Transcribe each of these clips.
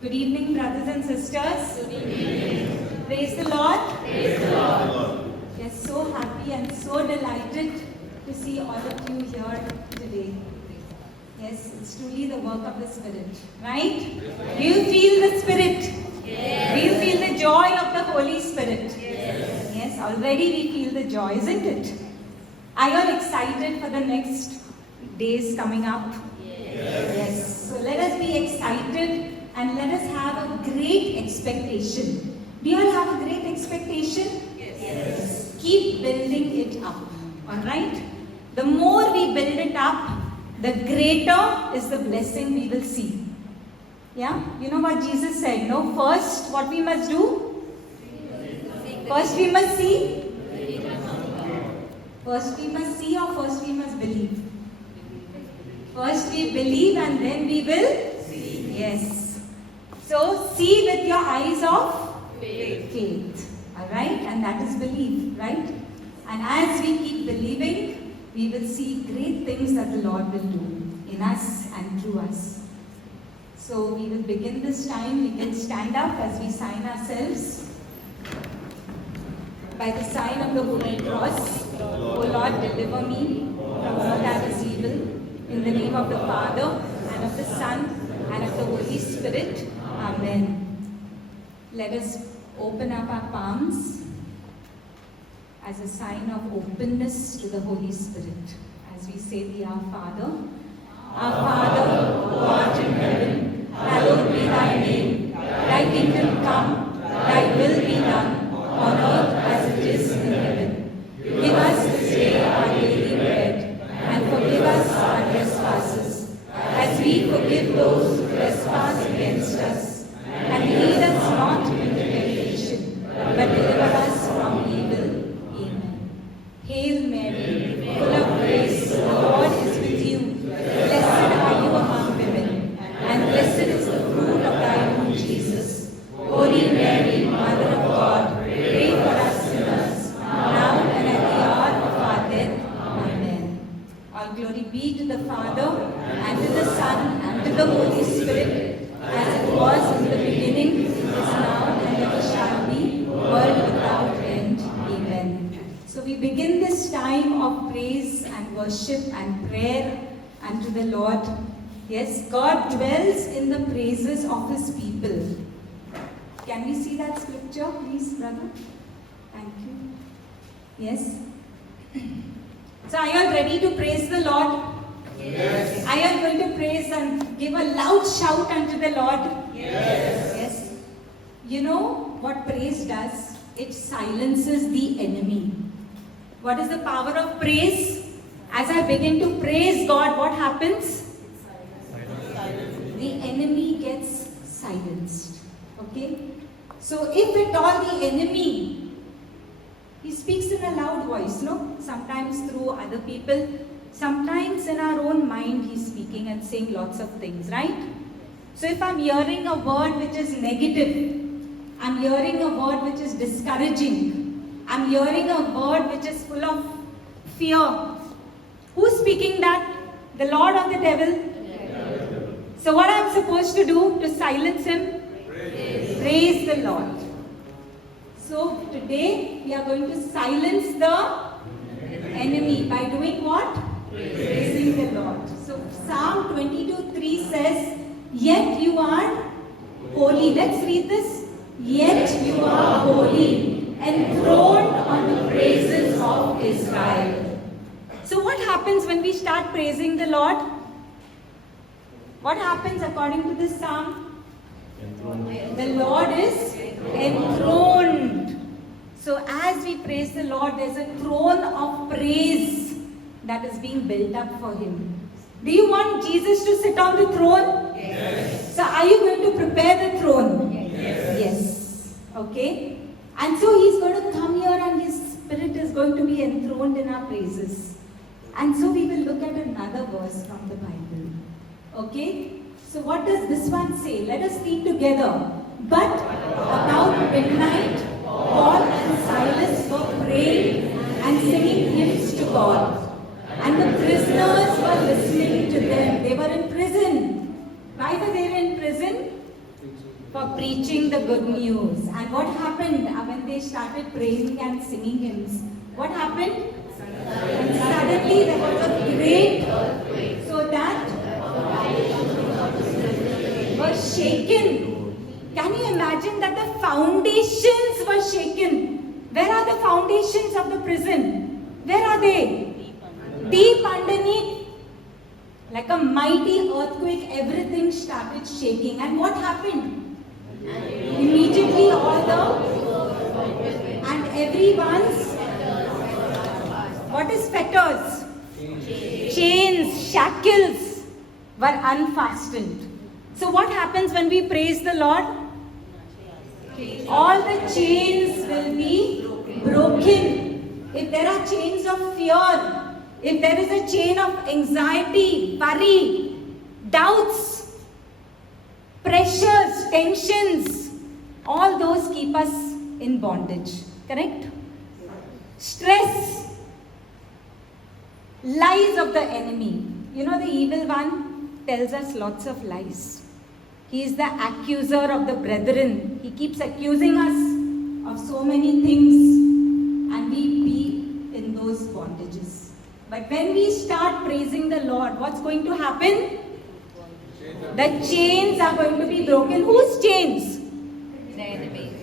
Good evening, brothers and sisters. Good evening. Praise the Lord. Praise the Lord. We are so happy and so delighted to see all of you here today. Yes, it's truly the work of the Spirit, right? Do you feel the Spirit? Yes. Do you feel the joy of the Holy Spirit? Yes. Yes, already we feel the joy, isn't it? Are you all excited for the next days coming up? Yes. Yes. So let us be excited and let us have a great expectation. Do you all have a great expectation? Yes. Keep building it up. Alright? The more we build it up, the greater is the blessing we will see. Yeah? You know what Jesus said, no? First, what we must do? First we must see? First we must see or first we must believe? First we believe and then we will see. Yes. So, see with your eyes of faith. Alright? And that is belief, right? And as we keep believing, we will see great things that the Lord will do in us and through us. So we will begin this time. We can stand up as we sign ourselves by the sign of the Holy Cross. O Lord, deliver me from all that is evil. In the name of the Father, and of the Son, and of the Holy Spirit. Amen. Let us open up our palms as a sign of openness to the Holy Spirit. As we say the Our Father. Our Father, who art in heaven, hallowed be thy name. Thy kingdom come, thy will be done, on earth as it is in heaven. Give us this day our daily bread, and forgive us our trespasses, as we forgive those who trespass against us. And lead us not into temptation, but deliver us from evil. Amen. Hail Mary, full of grace, the Lord is with you. Blessed are you among women, and blessed is the fruit of thy womb, Jesus. Holy Mary, Mother of God, pray for us sinners, now and at the hour of our death. Amen. All glory be to the Father, and to the Son, and to the Holy Spirit, as it was in the beginning, is now, and ever shall be, world without end. Amen. So we begin this time of praise and worship and prayer unto the Lord. Yes, God dwells in the praises of His people. Can we see that scripture, please, brother? Thank you. Yes. So are you all ready to praise the Lord? Yes. Are you all going to praise and give a loud shout unto the Lord? Yes. Yes. You know what praise does? It silences the enemy. What is the power of praise? As I begin to praise God, what happens? The enemy gets silenced. Okay? So if at all the enemy, he speaks in a loud voice, no? Sometimes through other people, sometimes in our own mind he's speaking and saying lots of things, right? So if I'm hearing a word which is negative, I'm hearing a word which is discouraging, I'm hearing a word which is full of fear, who's speaking that? The Lord or the devil? So what I'm supposed to do to silence him? Praise the Lord. So today we are going to silence the enemy by doing what? Praising the Lord. So Psalm 22:3 says, yet you are holy. Let's read this. Yet you are holy, enthroned on the praises of Israel. So what happens when we start praising the Lord? What happens according to this psalm? The Lord is enthroned. So as we praise the Lord, there's a throne of praise that is being built up for Him. Do you want Jesus to sit on the throne? Yes. So are you going to prepare the throne? Yes. Yes. Okay. And so He's going to come here and His Spirit is going to be enthroned in our praises. And so we will look at another verse from the Bible. Okay. So what does this one say? Let us read together. But about midnight, Paul and Silas were praying and singing hymns to God. And the prisoners were listening to them. They were in prison. Why were they in prison? for preaching the good news. And what happened when they started praying and singing hymns? What happened? And suddenly there was a great earthquake, so that was shaken. Can you imagine that the foundations were shaken? Where are the foundations of the prison? Where are they? Deep underneath. Like a mighty earthquake, everything started shaking. And what happened? Immediately all and everyone's, what is fetters? Chains, shackles were unfastened. So what happens when we praise the Lord? All the chains will be broken. If there are chains of fear, if there is a chain of anxiety, worry, doubts, pressures, tensions, all those keep us in bondage. Correct? Stress, lies of the enemy. You know, the evil one tells us lots of lies. He is the accuser of the brethren. He keeps accusing us of so many things, and we be in those bondages. But when we start praising the Lord, what's going to happen? The chains are going to be broken. Whose chains? The enemy.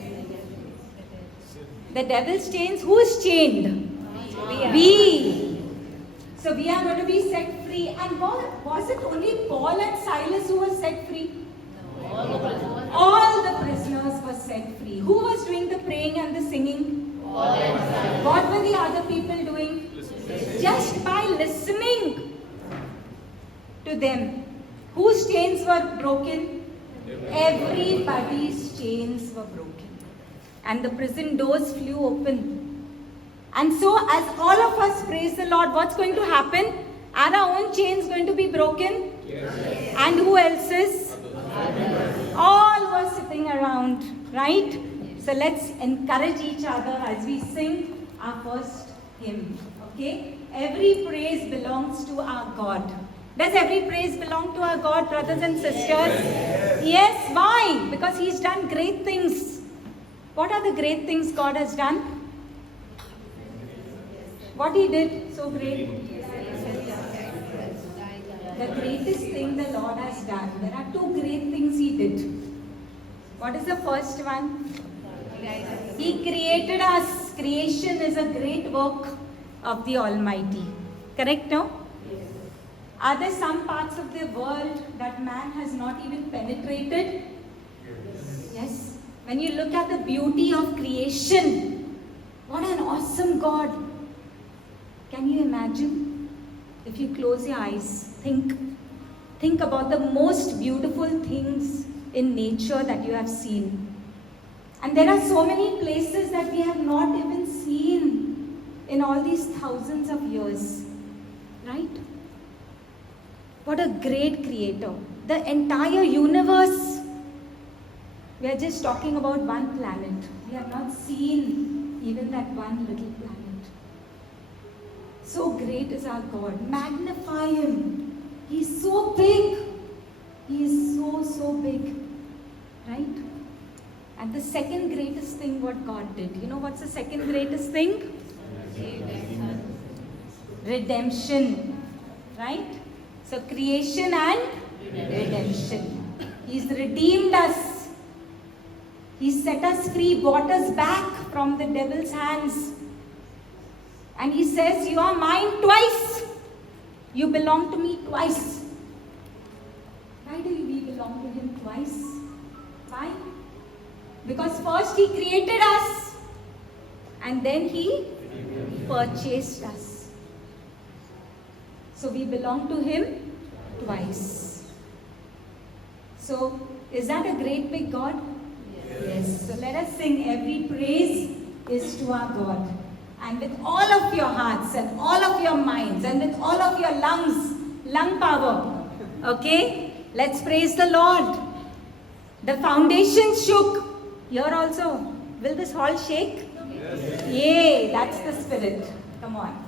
The devil's chains. Who's chained? We. So we are going to be set free. And was it only Paul and Silas who were set free? All the prisoners were set free. Who was doing the praying and the singing? What were the other people doing? Just by listening to them. Whose chains were broken? Everybody's chains were broken. And the prison doors flew open. And so as all of us praise the Lord, what's going to happen? Are our own chains going to be broken? Yes. And who else is? All were sitting around, right? So let's encourage each other as we sing our first hymn. Okay? Every praise belongs to our God. Does every praise belong to our God, brothers and sisters? Yes. Why? Because He's done great things. What are the great things God has done? What He did so great? The greatest thing the Lord has done. There are two great things He did. What is the first one? He created us. Creation is a great work of the Almighty. Correct, no? Are there some parts of the world that man has not even penetrated? Yes. When you look at the beauty of creation, what an awesome God. Can you imagine? If you close your eyes, think about the most beautiful things in nature that you have seen. And there are so many places that we have not even seen in all these thousands of years. Right? What a great creator. The entire universe. We are just talking about one planet. We have not seen even that one little planet. So great is our God. Magnify Him. He is so big. He is so big. Right? And the second greatest thing what God did. You know what's the second greatest thing? Redemption. Right? So creation and redemption. He's redeemed us. He set us free, bought us back from the devil's hands. And He says, you are mine twice. You belong to me twice. Why do we belong to Him twice? Why? Because first He created us and then He purchased us. So we belong to Him twice. So is that a great big God? Yes. So let us sing every praise is to our God. And with all of your hearts and all of your minds and with all of your lungs, lung power. Okay? Let's praise the Lord. The foundation shook. Here also. Will this hall shake? Yes. Yay, that's the spirit. Come on.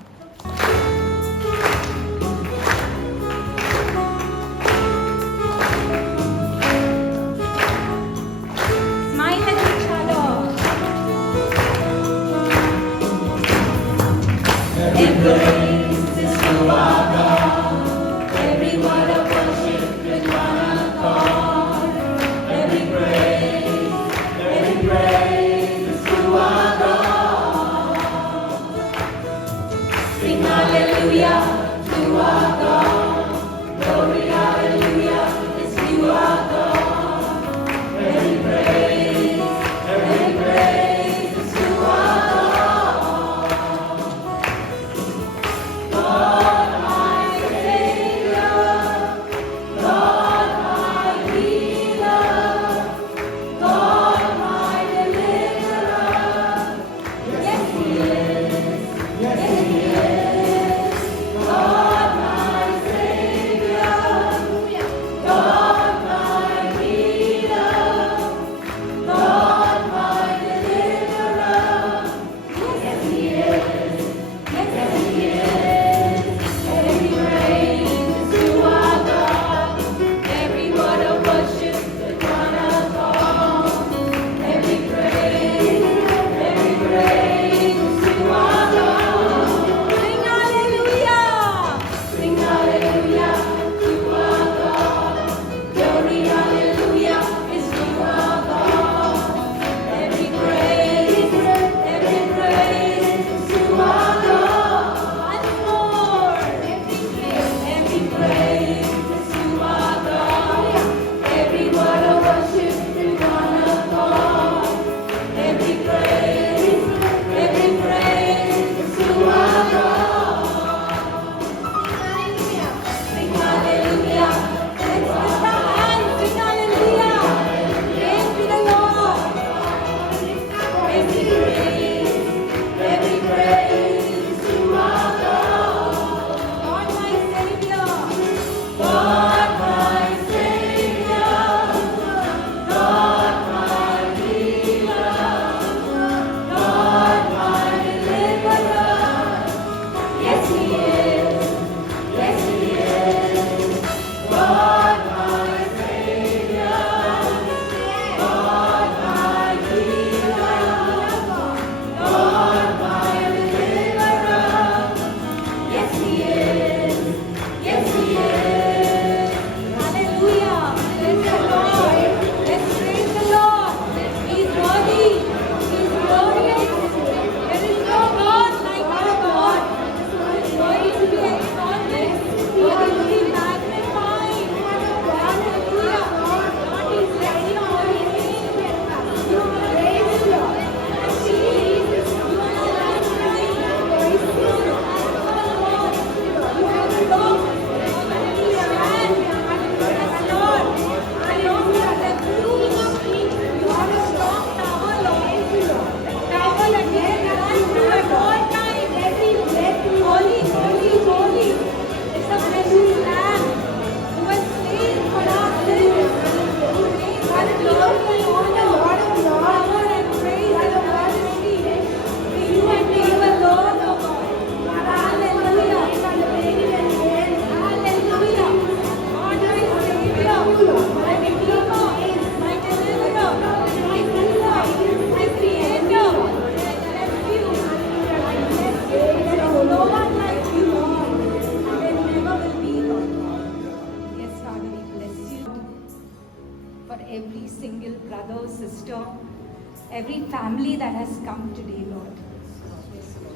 every family that has come today, Lord.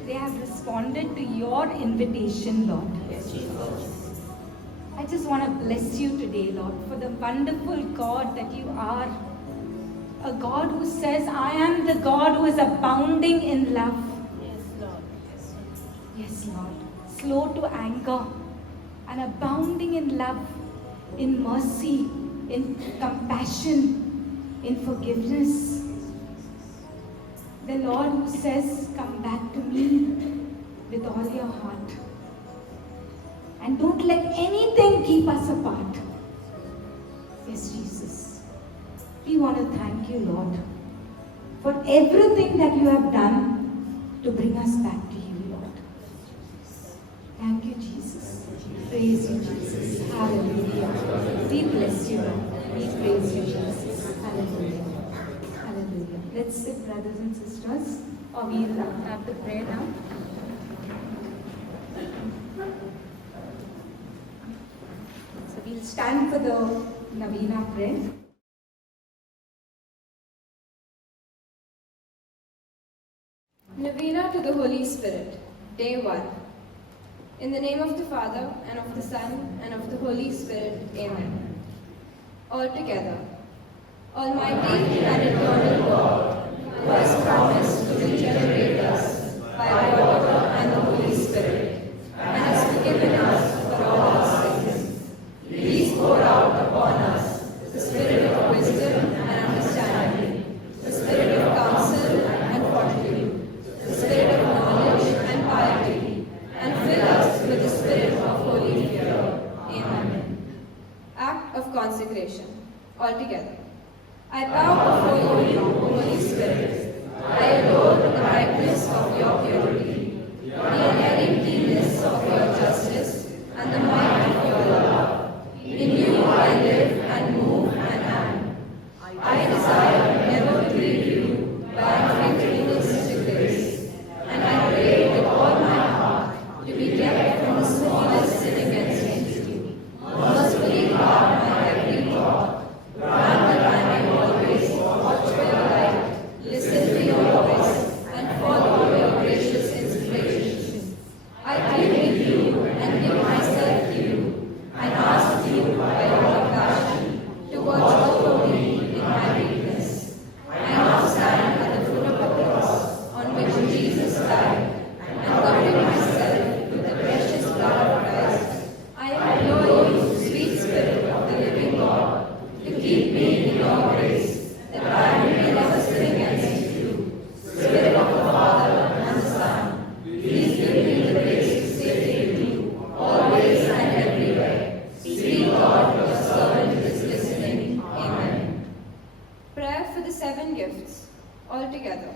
They have responded to your invitation, Lord. I just want to bless you today, Lord, for the wonderful God that you are. A God who says, I am the God who is abounding in love. Yes, Lord. Yes, Lord. Slow to anger and abounding in love, in mercy, in compassion, in forgiveness. The Lord who says, come back to me with all your heart. And don't let anything keep us apart. Yes, Jesus. We want to thank you, Lord, for everything that you have done to bring us back to you, Lord. Thank you, Jesus. Praise you, Jesus. Hallelujah. We bless you, Lord. We praise you, Jesus. Hallelujah. Hallelujah. Let's sit, brothers and sisters, or we'll have the prayer now. So we'll stand for the Novena prayer. Novena to the Holy Spirit, Day 1. In the name of the Father, and of the Son, and of the Holy Spirit, Amen. All together. Almighty and eternal God, who has promised to regenerate us by water and the Holy Spirit, and has forgiven us for all our sins, please pour out upon us the spirit of wisdom and understanding, the spirit of counsel and fortitude, the spirit of knowledge and piety, and fill us with the spirit of holy fear. Amen. Act of consecration. All together. I bow before you, Holy Spirit. I adore the brightness of your purity, the unerring keenness of your justice, and the might of your love. In you I live and move and am. I desire never to grieve you by unfaithfulness to grace, and I pray with all my heart to be kept from the smallest sin against you. Mercifully guard my every thought. Grant that I may always watch for your light, listen to your voice, and follow your gracious inspiration. I plead with you and give myself to you, and ask you by your compassion to watch over me in my weakness. I now stand at the foot of the cross on which Jesus died, and covering myself with the precious blood of Christ, I implore you, sweet Spirit of the living God, to keep me in your grace, that I may never sin against you. Spirit of the Father and the Son, please give me the grace to stay with you, always and everywhere. Sweet God, your servant is listening. Amen. Prayer for the 7 gifts. All together.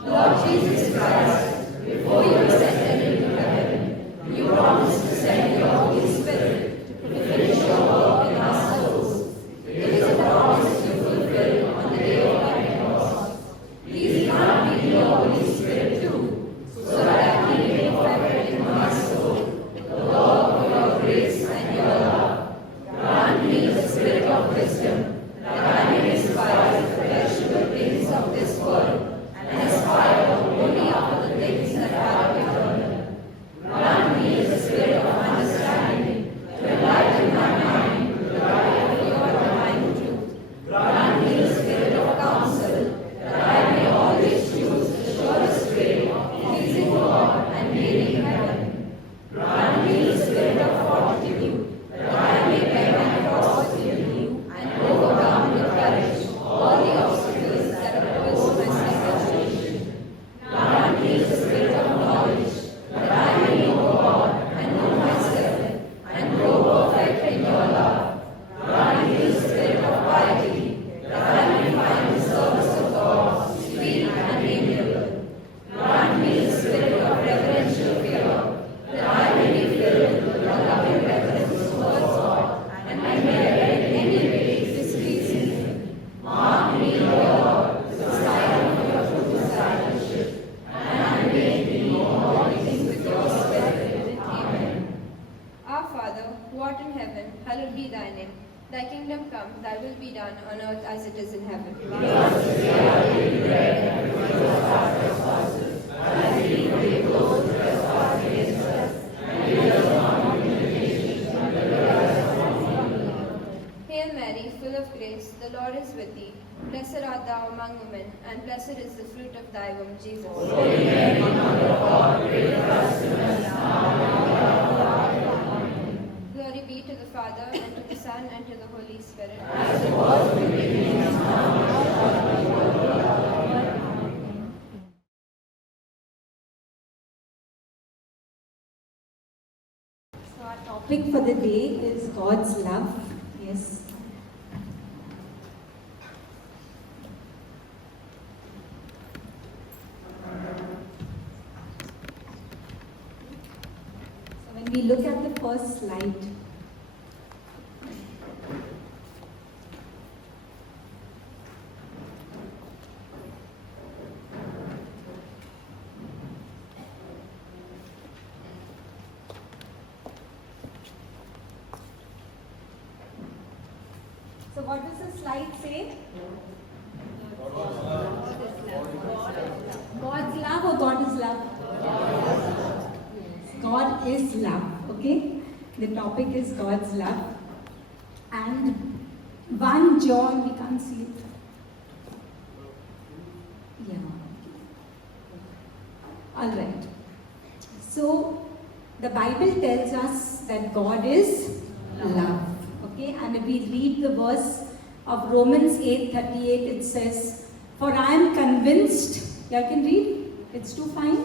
Lord Jesus Christ, before you ascended into heaven, you promised to send your Holy Spirit to finish your work in our souls. It is a promise you fulfill on the day of Pentecost. Please grant me your Holy Spirit too, so that he may perfect in my soul the work of your grace and your love. Grant me the spirit of wisdom, that I may despise the perishable things of this world, and aspire only after the things that are eternal. Grant me the spirit of understanding, to enlighten my mind with the light of your divine truth. Grant me the spirit of counsel, that I may always choose the surest way of pleasing God and gaining heaven. Grant me the spirit of fortitude, that I may bear my cross with you and overcome with courage all the obstacles that oppose my salvation. Grant me the spirit of knowledge, that I may know God and know myself, and grow perfect in your love. Grant me the spirit of piety, that I may find the service of God sweet and amiable. Grant me the spirit of reverential fear, that I may be filled with your loving reverence towards God, and I may in any way displease him. Mark me, Lord, with the sign of your true discipleship, and animate me in all things with your Spirit. Amen. Our Father, who art in heaven, hallowed be thy name. Thy kingdom come, thy will be done on earth as it is in heaven. Hail Mary, full of grace, the Lord is with thee. Blessed art thou among women, and blessed is the fruit of thy womb, Jesus. Glory be to the Father, and to the Son, and to the Holy Spirit. So our topic for the day is God's love. Yes. So when we look at the first slide, so what does the slide say? God's love or God is love? Yes, God is love. Okay? The topic is God's love. And 1 John, we can't see it. Yeah. Alright. So, the Bible tells us that God is love. Okay, and if we read the verse of Romans 8:38, it says, "For I am convinced." You can read? It's too fine?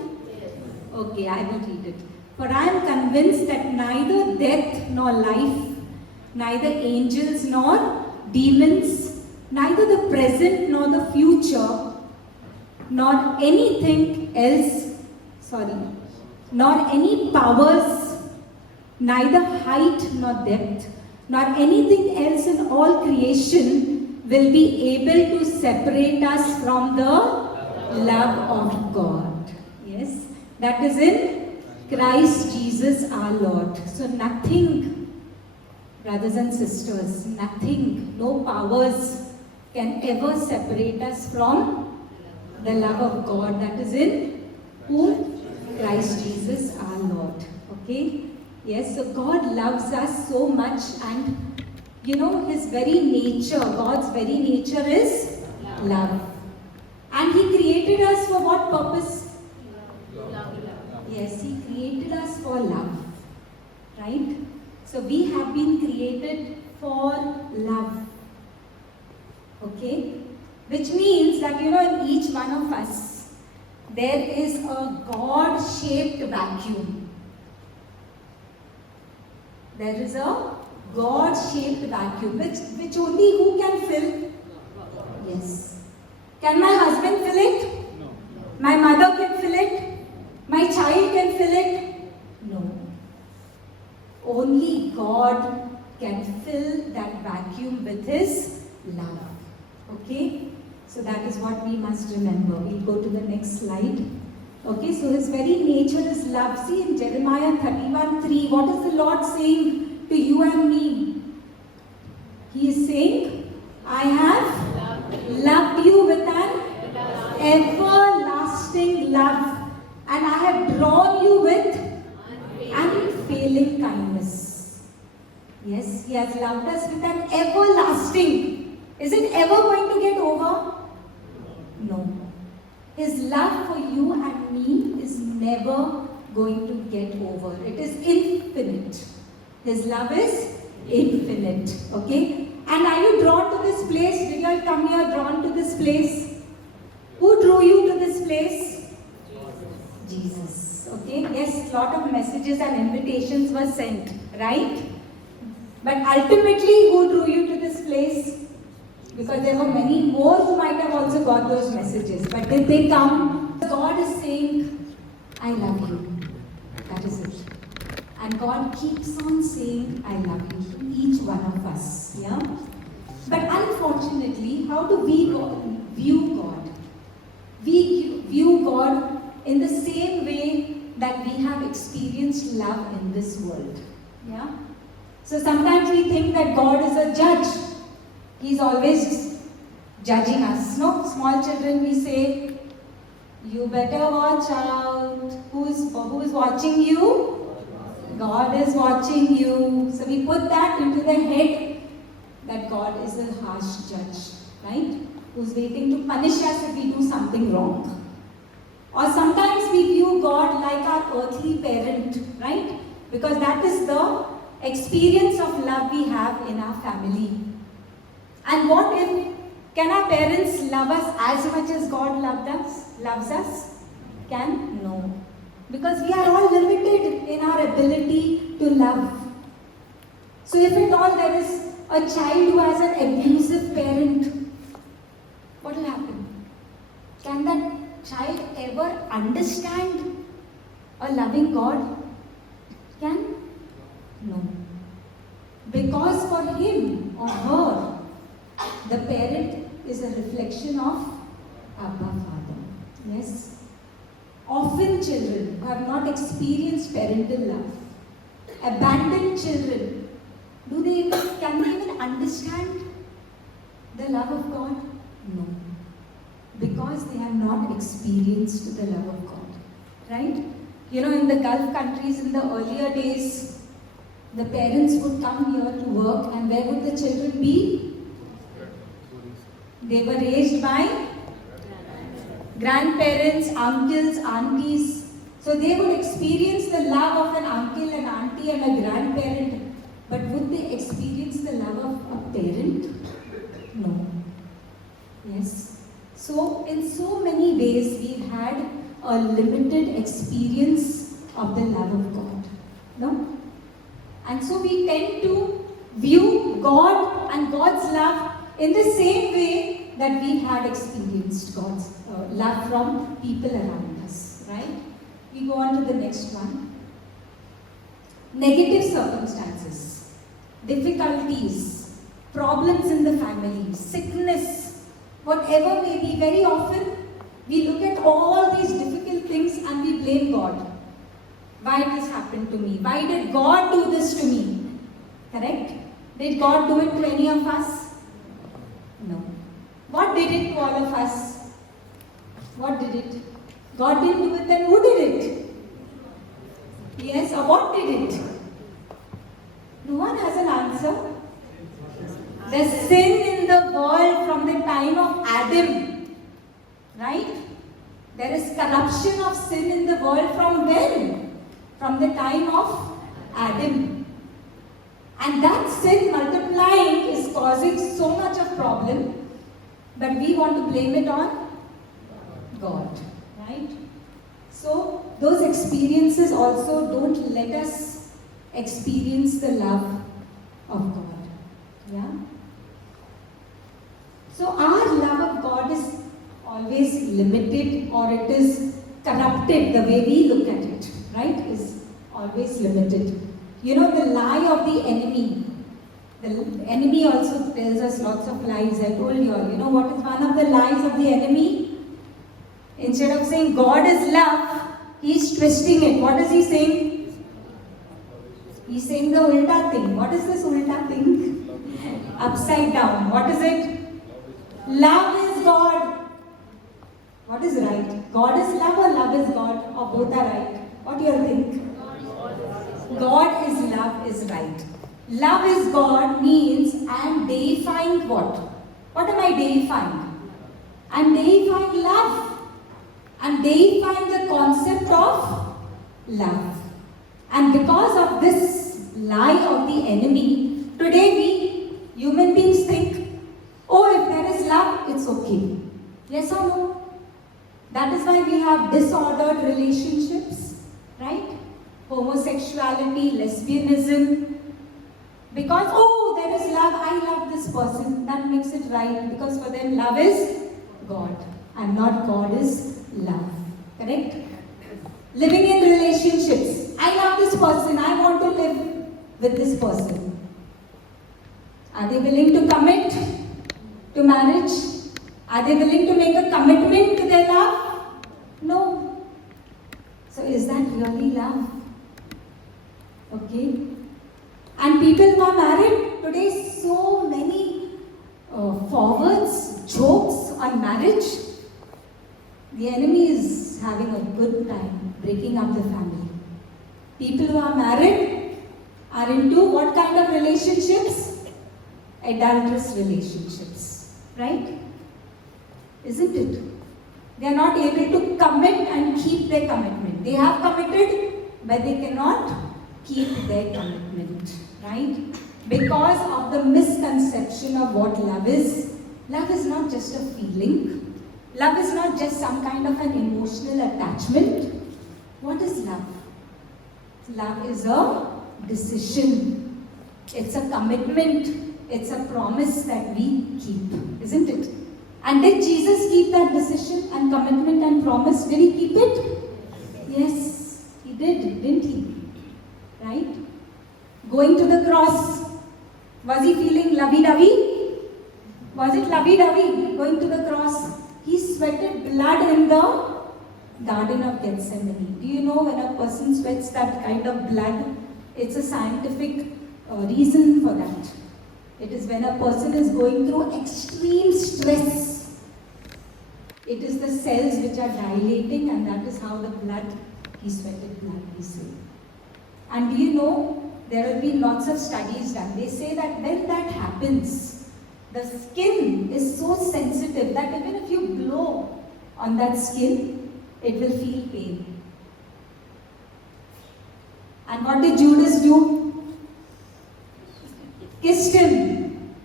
Okay, I will read it. "For I am convinced that neither death nor life, neither angels nor demons, neither the present nor the future, nor anything else, nor any powers, neither height nor depth, nor anything else in all creation will be able to separate us from the love of God." Yes, that is in Christ Jesus our Lord. So nothing, brothers and sisters, nothing, no powers can ever separate us from the love of God that is in who? Christ Jesus our Lord. Okay? Yes, so God loves us so much, and you know His very nature, God's very nature is love. And He created us for what purpose? Yes, He created us for love. Right? So we have been created for love. Okay? Which means that in each one of us, there is a God-shaped vacuum. There is a God-shaped vacuum, which only who can fill? Yes. Can my husband fill it? No. My mother can fill it? My child can fill it? No. Only God can fill that vacuum with His love. Okay? So that is what we must remember. We'll go to the next slide. Okay, so His very nature is love. See in Jeremiah 31:3, what is the Lord saying to you and me? He is saying, "I have loved you with an everlasting love, and I have drawn you with unfailing kindness." Yes, He has loved us with an everlasting. Is it ever going to get over? No. His love for you and me is never going to get over. It is infinite. His love is infinite. Okay? And are you drawn to this place? Did you all come here drawn to this place? Who drew you to this place? Jesus. Okay? Yes, a lot of messages and invitations were sent. Right? But ultimately, who drew you to this place? Because there were many more who might have also got those messages. But did they come? God is saying, "I love you." That is it. And God keeps on saying, "I love you" to each one of us. Yeah? But unfortunately, how do we view God? We view God in the same way that we have experienced love in this world. Yeah? So sometimes we think that God is a judge. He's always judging us. No, small children we say, you better watch out. Who's watching you? God is watching you. So we put that into their head that God is a harsh judge, right? Who's waiting to punish us if we do something wrong. Or sometimes we view God like our earthly parent, right? Because that is the experience of love we have in our family. And what if, can our parents love us as much as God loves us? Can? No. Because we are all limited in our ability to love. So if at all there is a child who has an abusive parent, what will happen? Can that child ever understand a loving God? Can? No. Because for him or her, the parent is a reflection of Abba Father. Yes? Often children who have not experienced parental love, abandoned children, can they even understand the love of God? No. Because they have not experienced the love of God. Right? You know, in the Gulf countries in the earlier days, the parents would come here to work, and where would the children be? They were raised by grandparents, uncles, aunties. So they would experience the love of an uncle, an auntie, and a grandparent. But would they experience the love of a parent? No. Yes. So in so many ways, we've had a limited experience of the love of God. No? And so we tend to view God and God's love in the same way that we had experienced God's love from people around us, right? We go on to the next one. Negative circumstances, difficulties, problems in the family, sickness, whatever may be. Very often we look at all these difficult things and we blame God. Why this happened to me? Why did God do this to me? Correct? Did God do it to any of us? No. What did it to all of us? What did it? God didn't do it, then who did it? Yes, or what did it? No one has an answer. The sin in the world from the time of Adam, right? There is corruption of sin in the world from when? From the time of Adam. And that sin multiplying is causing so much of problem, but we want to blame it on God, right? So those experiences also don't let us experience the love of God. Yeah? So our love of God is always limited, or it is corrupted. The way we look at it, right, is always limited. You know, the lie of the enemy. The enemy also tells us lots of lies. I told you all. You know what is one of the lies of the enemy? Instead of saying God is love, he's twisting it. What is he saying? He's saying the ulta thing. What is this ulta thing? Upside down. What is it? Love is God. What is right? God is love or love is God? Or both are right? What do you think? God is love is right. Love is God means I am deifying what? What am I deifying? I am deifying love. I am deifying the concept of love. And because of this lie of the enemy, today we human beings think, oh, if there is love, it's okay. Yes or no? That is why we have disordered relationships, right? Homosexuality, lesbianism. Because, oh, there is love, I love this person. That makes it right. Because for them, love is God. And not God is love. Correct? Living in relationships. I love this person. I want to live with this person. Are they willing to commit to marriage? Are they willing to make a commitment to their love? No. So is that really love? Okay. And people who are married, today so many forwards, jokes on marriage. The enemy is having a good time breaking up the family. People who are married are into what kind of relationships? Adulterous relationships, right? Isn't it? They are not able to commit and keep their commitment. They have committed, but they cannot keep their commitment, right? Because of the misconception of what love is. Love is not just a feeling. Love is not just some kind of an emotional attachment. What is love? Love is a decision. It's a commitment. It's a promise that we keep, isn't it? And did Jesus keep that decision and commitment and promise? Did he keep it? Yes, he did, didn't he? Right? Going to the cross. Was he feeling lovey-dovey? Was it lovey-dovey going to the cross? He sweated blood in the Garden of Gethsemane. Do you know when a person sweats that kind of blood, it's a scientific reason for that. It is when a person is going through extreme stress. It is the cells which are dilating, and that is how the blood, he sweated blood, he said. And do you know, there have been lots of studies done. They say that when that happens, the skin is so sensitive that even if you blow on that skin, it will feel pain. And what did Judas do? Kissed him.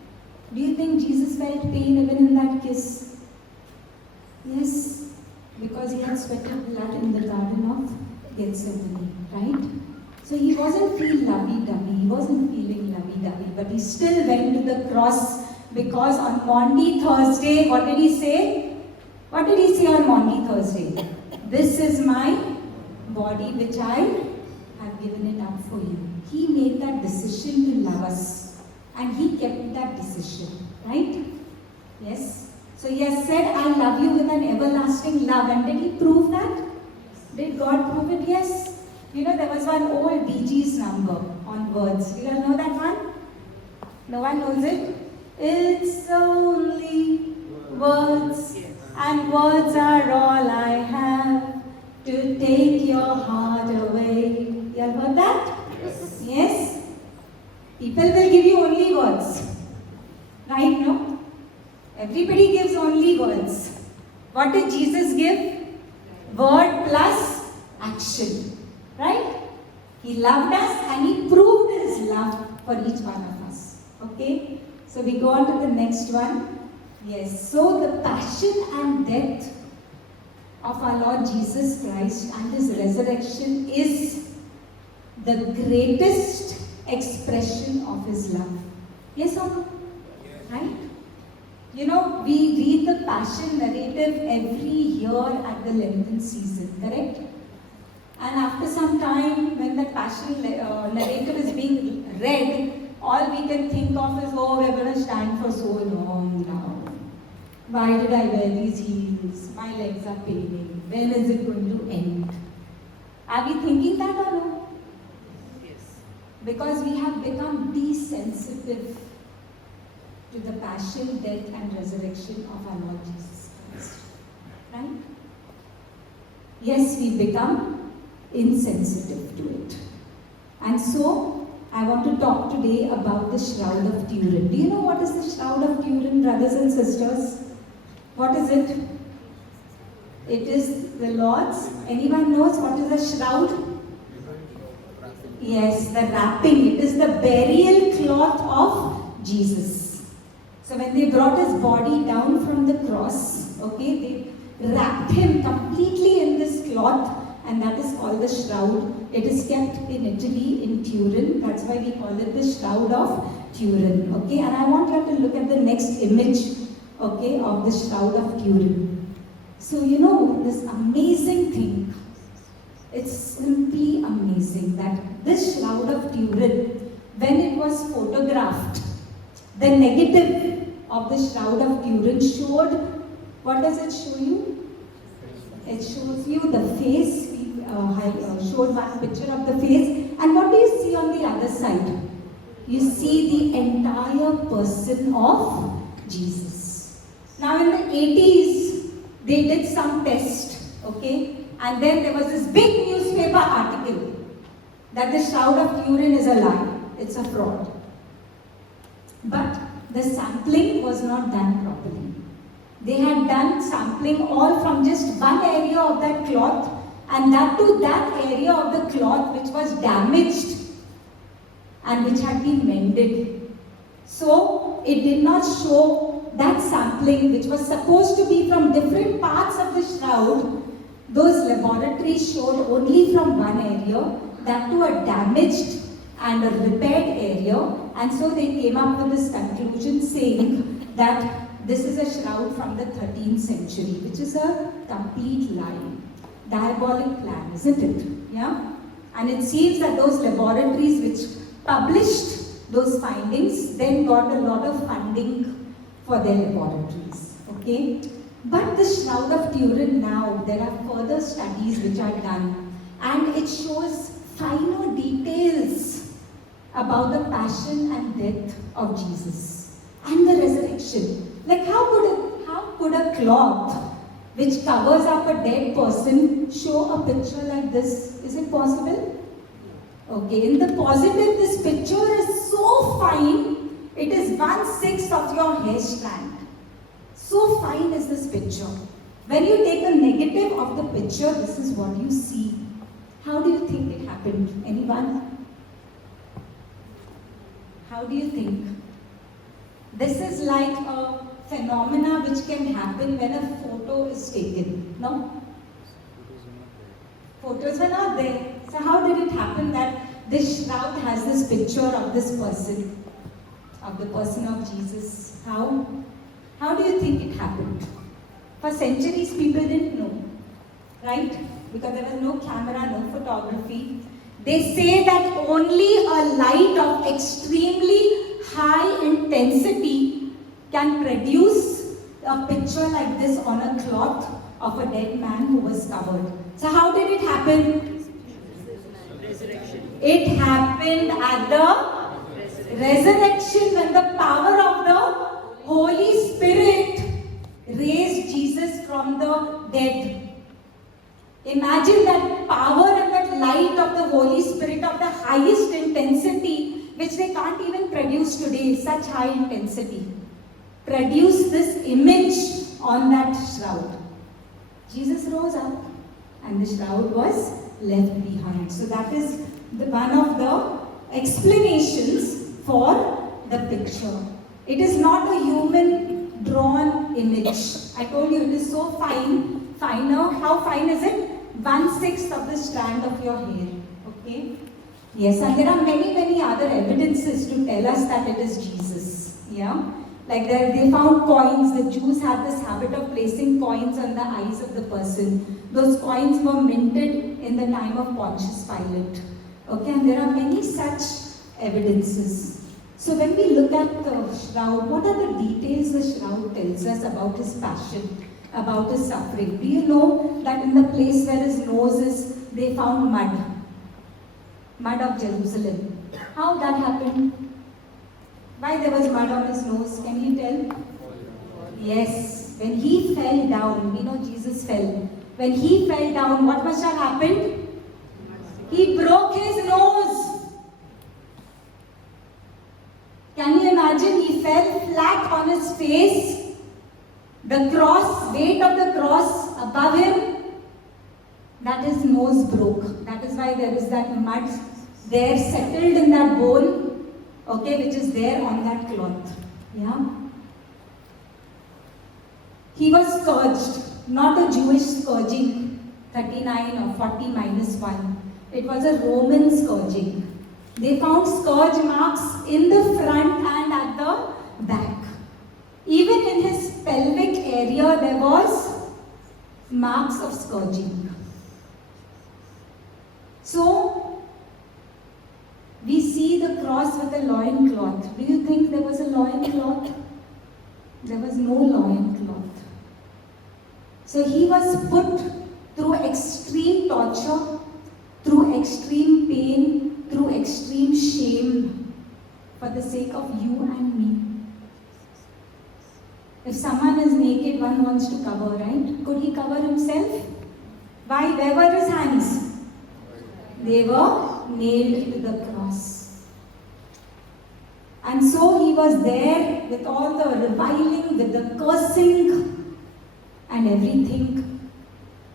Do you think Jesus felt pain even in that kiss? Yes, because he had sweated blood in the Garden of Gethsemane, right? So he wasn't feeling lovey-dovey, he wasn't feeling lovey-dovey, but he still went to the cross, because on Maundy Thursday, what did he say? What did he say on Maundy Thursday? This is my body which I have given it up for you. He made that decision to love us, and he kept that decision, right? Yes? So he has said, I love you with an everlasting love. And did he prove that? Did God prove it? Yes. You know, there was one old Bee Gees number on words. You all know that one? No one knows it? It's only words, and words are all I have to take your heart away. You all heard that? Yes? People will give you only words. Right, no? Everybody gives only words. What did Jesus give? Word plus action. Right? He loved us and he proved his love for each one of us. Okay? So we go on to the next one. Yes. So the passion and death of our Lord Jesus Christ and his resurrection is the greatest expression of his love. Yes or no? Right? You know, we read the Passion narrative every year at the Lenten season, correct? And after some time, when the Passion narrative is being read, all we can think of is, oh, we're going to stand for so long now. Why did I wear these heels? My legs are paining. When is it going to end? Are we thinking that or no? Yes. Because we have become desensitive to the passion, death and resurrection of our Lord Jesus Christ. Right? Yes, we become insensitive to it. And so, I want to talk today about the Shroud of Turin. Do you know what is the Shroud of Turin, brothers and sisters? What is it? It is the Lord's. Anyone knows what is a shroud? Yes, the wrapping. It is the burial cloth of Jesus. So when they brought his body down from the cross, okay, they wrapped him completely in this cloth, and that is called the shroud. It is kept in Italy, in Turin. That's why we call it the Shroud of Turin. Okay, and I want you to look at the next image, okay, of the Shroud of Turin. So you know this amazing thing. It's simply amazing that this Shroud of Turin, when it was photographed, the negative of the Shroud of Turin showed, what does it show you? It shows you the face. We showed one picture of the face. And what do you see on the other side? you see the entire person of Jesus. Now in the 80s, they did some test, okay? And then there was this big newspaper article that the Shroud of Turin is a lie, it's a fraud. But the sampling was not done properly. They had done sampling all from just one area of that cloth, and that to that area of the cloth which was damaged and which had been mended. So it did not show that sampling which was supposed to be from different parts of the shroud. Those laboratories showed only from one area, that to a damaged and a repaired area, and so they came up with this conclusion saying that this is a shroud from the 13th century, which is a complete lie. Diabolic plan, isn't it? Yeah? And it seems that those laboratories which published those findings then got a lot of funding for their laboratories. Okay? But the Shroud of Turin now, there are further studies which are done, and it shows finer details about the passion and death of Jesus and the resurrection. Like how could a cloth which covers up a dead person show a picture like this? Is it possible? Okay, in the positive, this picture is so fine, it is 1/6 of your hair strand. So fine is this picture. When you take a negative of the picture, this is what you see. How do you think it happened? Anyone? How do you think? This is like a phenomena which can happen when a photo is taken. No? Photos were not there. So how did it happen that this shroud has this picture of this person, of the person of Jesus? How? How do you think it happened? For centuries people didn't know, right? Because there was no camera, no photography. They say that only a light of extremely high intensity can produce a picture like this on a cloth of a dead man who was covered. So how did it happen? It happened at the resurrection, when the power of the Holy Spirit raised Jesus from the dead. Imagine that power and that light of the Holy Spirit of the highest intensity, which they can't even produce today, such high intensity. Produce this image on that shroud. Jesus rose up and the shroud was left behind. So that is one of the explanations for the picture. It is not a human drawn image. I told you it is so fine, finer. How fine is it? 1/6 of the strand of your hair. Okay? Yes, and there are many other evidences to tell us that it is Jesus. Yeah? Like they found coins. The Jews have this habit of placing coins on the eyes of the person. Those coins were minted in the time of Pontius Pilate. Okay, and there are many such evidences. So when we look at the shroud, what are the details the shroud tells us about his passion, about his suffering? Do you know that in the place where his nose is, they found mud? Mud of Jerusalem. How that happened? Why there was mud on his nose? Can you tell? Yes, when he fell down, we know Jesus fell. When he fell down, what must have happened? He broke his nose. Can you imagine? He fell flat on his face. The cross, weight of the cross above him, that his nose broke. That is why there is that mud there settled in that bowl, okay, which is there on that cloth. Yeah. He was scourged, not a Jewish scourging, 39 or 40 minus 1. It was a Roman scourging. They found scourge marks in the front and at the back. Even in his pelvic area, there was marks of scourging. So, we see the cross with a loin cloth. Do you think there was a loin cloth? There was no loin cloth. So he was put through extreme torture, through extreme pain, through extreme shame for the sake of you and me. If someone is naked, one wants to cover, right? Could he cover himself? Why? Where were his hands? They were nailed to the cross. And so he was there with all the reviling, with the cursing and everything.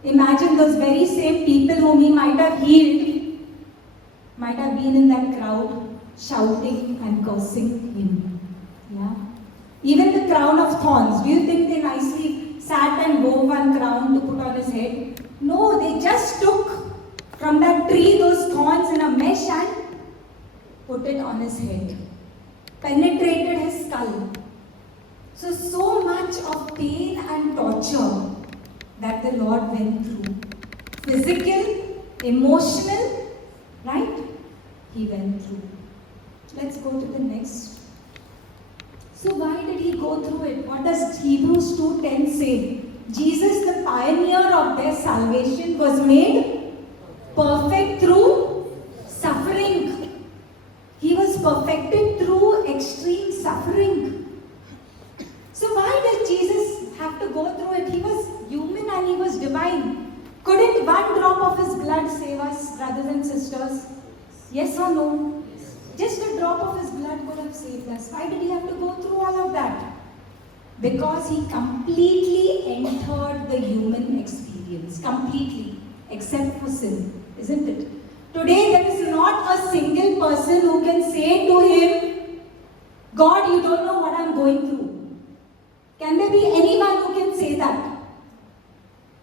Imagine those very same people whom he might have healed, might have been in that crowd shouting and cursing him. Yeah. Even the crown of thorns, do you think they nicely sat and wove one crown to put on his head? No, they just took from that tree those thorns in a mesh and put it on his head. Penetrated his skull. So much of pain and torture that the Lord went through. Physical, emotional, right? He went through. Let's go to the next. So why did he go through it? What does Hebrews 2:10 say? Jesus, the pioneer of their salvation, was made perfect through suffering. He was perfected through extreme suffering. So why did Jesus have to go through it? He was human and he was divine. Couldn't one drop of his blood save us, brothers and sisters? Yes or no? Just a drop of his blood could have saved us. Why did he have to go through all of that? Because he completely entered the human experience. Completely. Except for sin. Isn't it? Today there is not a single person who can say to him, God, you don't know what I'm going through. Can there be anyone who can say that?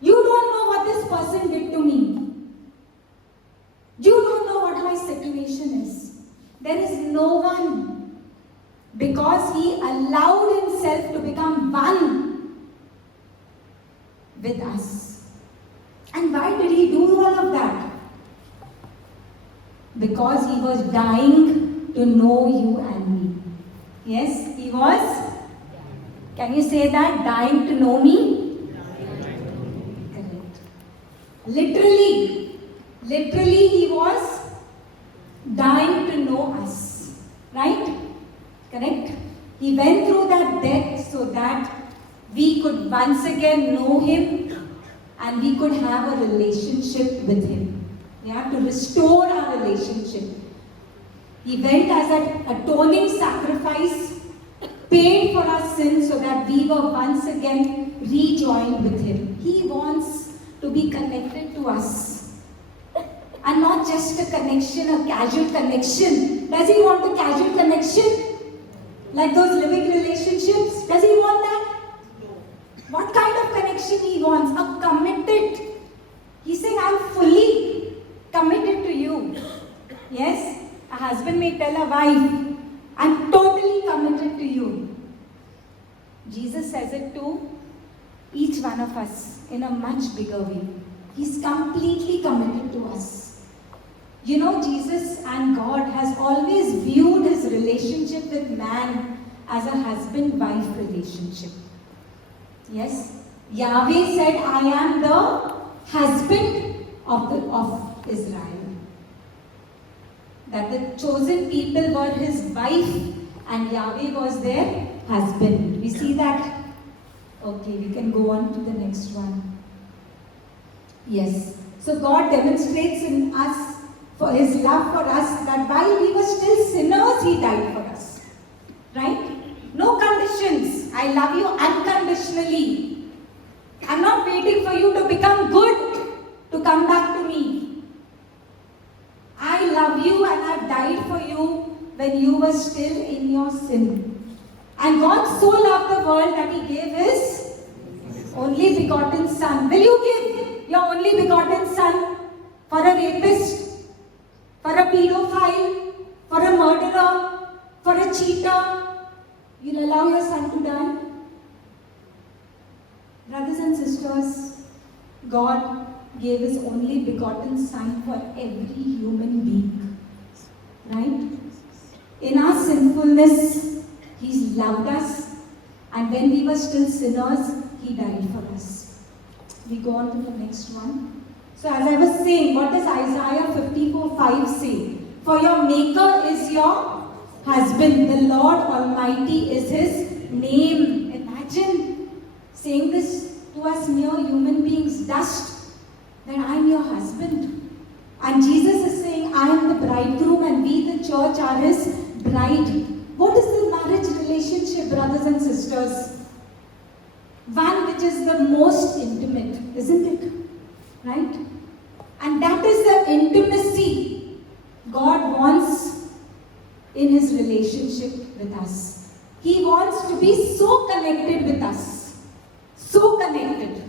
You don't know what this person did to me. You don't know what my situation is. There is no one, because he allowed himself to become one with us. And why did he do all of that? Because he was dying to know you and me. Yes, he was. Can you say that? Dying to know me? Correct. Literally he was dying to know us. Right? Correct? He went through that death so that we could once again know him and we could have a relationship with him. Yeah, to restore our relationship. He went as an atoning sacrifice, paid for our sins so that we were once again rejoined with him. He wants to be connected to us. And not just a connection, a casual connection. Does he want a casual connection? Like those living relationships? Does he want that? What kind of connection he wants? A committed. He's saying, I'm fully committed to you. Yes? A husband may tell a wife, I'm totally committed to you. Jesus says it to each one of us in a much bigger way. He's completely committed to us. You know, Jesus and God has always viewed his relationship with man as a husband-wife relationship. Yes? Yahweh said, I am the husband of Israel. That the chosen people were his wife and Yahweh was their husband. We see that? Okay, we can go on to the next one. Yes. So God demonstrates in us for his love for us, that while we were still sinners, he died for us. Right? No conditions. I love you unconditionally. I'm not waiting for you to become good to come back to me. I love you and I've died for you when you were still in your sin. And God so loved the world that he gave his only begotten son. Will you give your only begotten son for a rapist? For a pedophile, for a murderer, for a cheater, you'll allow your son to die? Brothers and sisters, God gave his only begotten son for every human being. Right? In our sinfulness, he's loved us, and when we were still sinners, he died for us. We go on to the next one. So as I was saying, what does Isaiah 54:5 say? For your maker is your husband. The Lord Almighty is his name. Imagine saying this to us mere human beings, dust, that I am your husband. And Jesus is saying, I am the bridegroom and we, the church, are his bride. What is the marriage relationship, brothers and sisters? One which is the most intimate, isn't it? Right? And that is the intimacy God wants in his relationship with us. He wants to be so connected with us. So connected.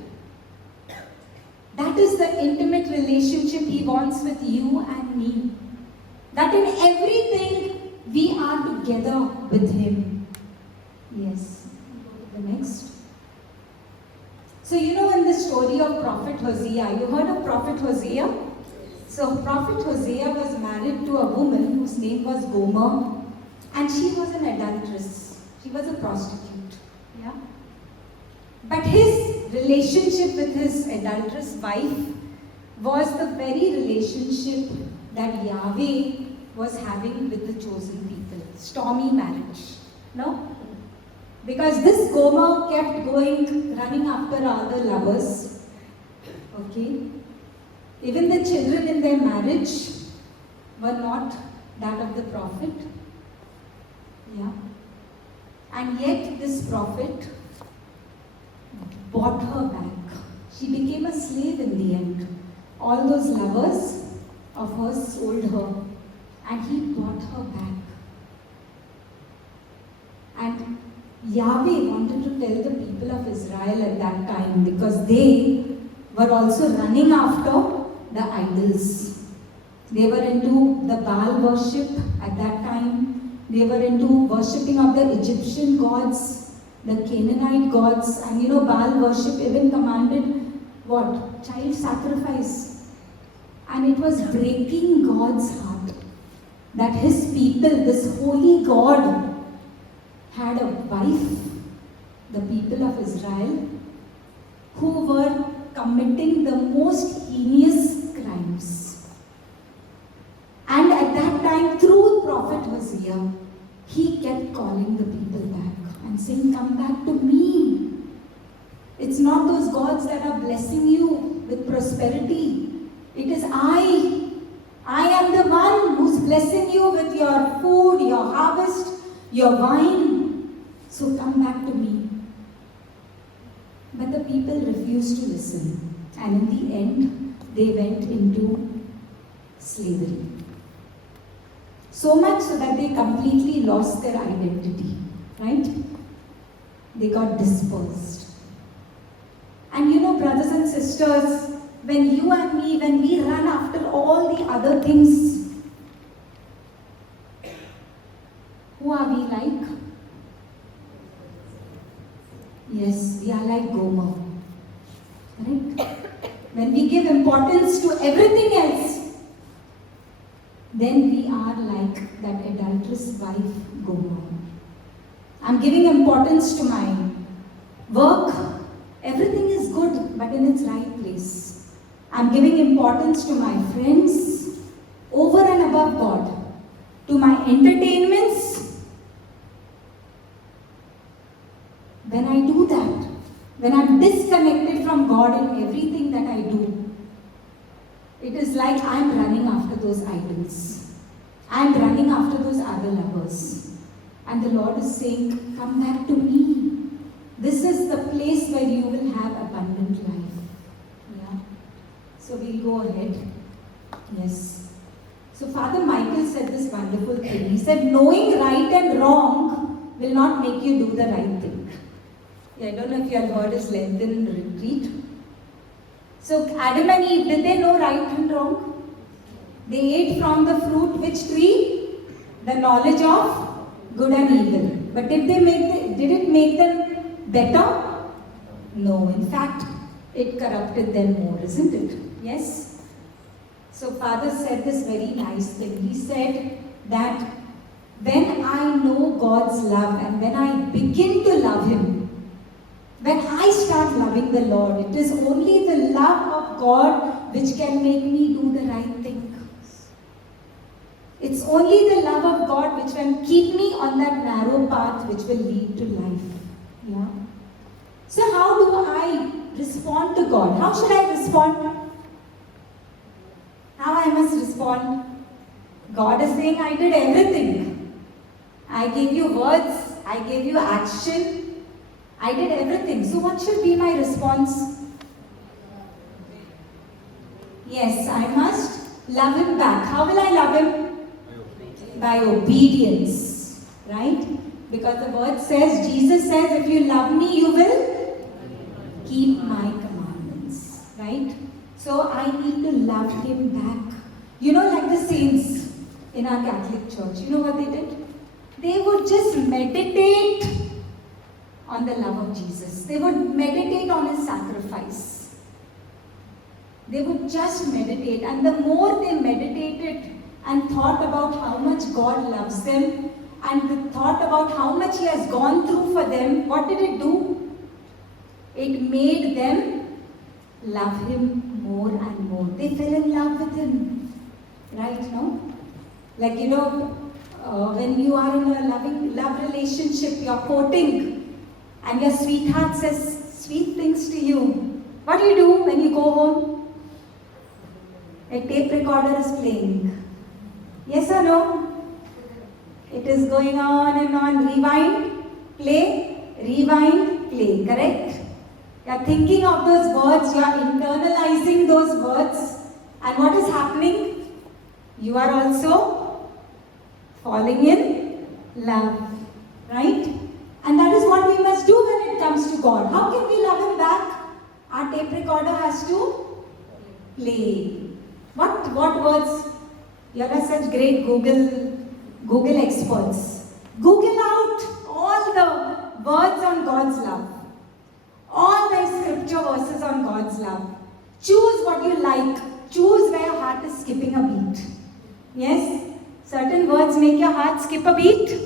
That is the intimate relationship he wants with you and me. That in everything we are together with him. Yes. Go to the next. So you know in the story of Prophet Hosea, you heard of Prophet Hosea? So Prophet Hosea was married to a woman whose name was Gomer, and she was an adulteress. She was a prostitute. Yeah. But his relationship with his adulterous wife was the very relationship that Yahweh was having with the chosen people. Stormy marriage. No? Because this Gomer kept going, running after other lovers. Okay? Even the children in their marriage were not that of the prophet. Yeah. And yet this prophet bought her back. She became a slave in the end. All those lovers of hers sold her, and he bought her back. And Yahweh wanted to tell the people of Israel at that time, because they were also running after the idols. They were into the Baal worship at that time. They were into worshipping of the Egyptian gods, the Canaanite gods, and you know Baal worship even commanded what? Child sacrifice. And it was breaking God's heart that his people, this holy God, had a wife, the people of Israel, who were committing the most heinous crimes. And at that time, through Prophet Hosea, he kept calling the people back and saying, come back to me. It's not those gods that are blessing you with prosperity. It is I. I am the one who's blessing you with your food, your harvest, your wine. So come back to me. But the people refused to listen. And in the end, they went into slavery. So much so that they completely lost their identity. Right? They got dispersed. And you know, brothers and sisters, when you and me, when we run after all the other things, who are we like? Yes, we are like Gomer. Right? When we give importance to everything else, then we are like that adulterous wife, Gomer. I'm giving importance to my work. Everything is good, but in its right place. I'm giving importance to my friends over and above God, to my entertainments. When I do that, when I'm disconnected from God in everything that I do, it is like I'm running after those idols. I'm running after those other lovers. And the Lord is saying, come back to me. This is the place where you will have abundant life. Yeah. So we'll go ahead. Yes. So Father Michael said this wonderful thing. He said, knowing right and wrong will not make you do the right thing. Yeah, I don't know if you have heard his Lenten retreat. So Adam and Eve, did they know right and wrong? They ate from the fruit, which tree? The knowledge of good and evil. But did it make them better? No. In fact, it corrupted them more, isn't it? Yes? So Father said this very nice thing. He said that when I know God's love and when I begin to love Him, when I start loving the Lord, it is only the love of God which can make me do the right thing. It's It's only the love of God which can keep me on that narrow path which will lead to life. Yeah. So how do I respond to God? How should I respond? How I must respond? God is saying, I did everything. I gave you words, I gave you action, I did everything. So what should be my response? Yes, I must love him back. How will I love him? By obedience, right? Because the word says, Jesus says, if you love me, you will keep my commandments, right? So I need to love him back. You know, like the saints in our Catholic church, you know what they did? They would just meditate on the love of Jesus. They would meditate on his sacrifice. They would just meditate, and the more they meditated and thought about how much God loves them and thought about how much he has gone through for them, what did it do? It made them love him more and more. They fell in love with him, right? No? Like, you know, when you are in a love relationship, you're courting, and your sweetheart says sweet things to you. What do when you go home? A tape recorder is playing. Yes or no? It is going on and on. Rewind, play, correct? You are thinking of those words, you are internalizing those words, and what is happening? You are also falling in love, right? And that is what we must do when it comes to God. How can we love him back? Our tape recorder has to play. What words? You are such great Google experts. Google out all the words on God's love. All the scripture verses on God's love. Choose what you like. Choose where your heart is skipping a beat. Yes? Certain words make your heart skip a beat.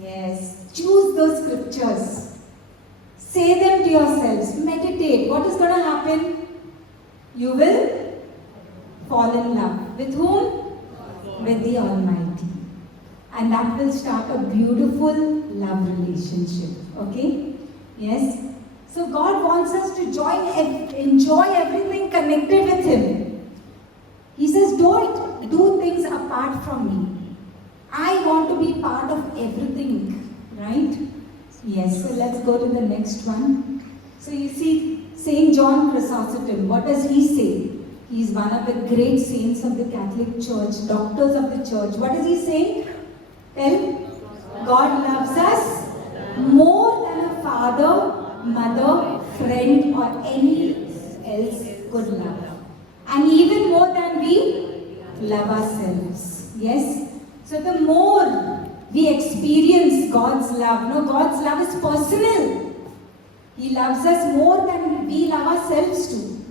Yes. Choose those scriptures. Say them to yourselves. Meditate. What is going to happen? You will fall in love. With whom? With the Almighty. And that will start a beautiful love relationship. Okay? Yes? So God wants us to enjoy everything connected with him. He says, don't do things apart from me. I want to be part of everything. Right? Yes, so let's go to the next one. So you see, Saint John Chrysostom, what does he say? He is one of the great saints of the Catholic Church, doctors of the Church. What does he say? Tell. God loves us more than a father, mother, friend, or any else could love. And even more than we love ourselves. Yes? So the more we experience God's love, no, God's love is personal. He loves us more than we love ourselves too.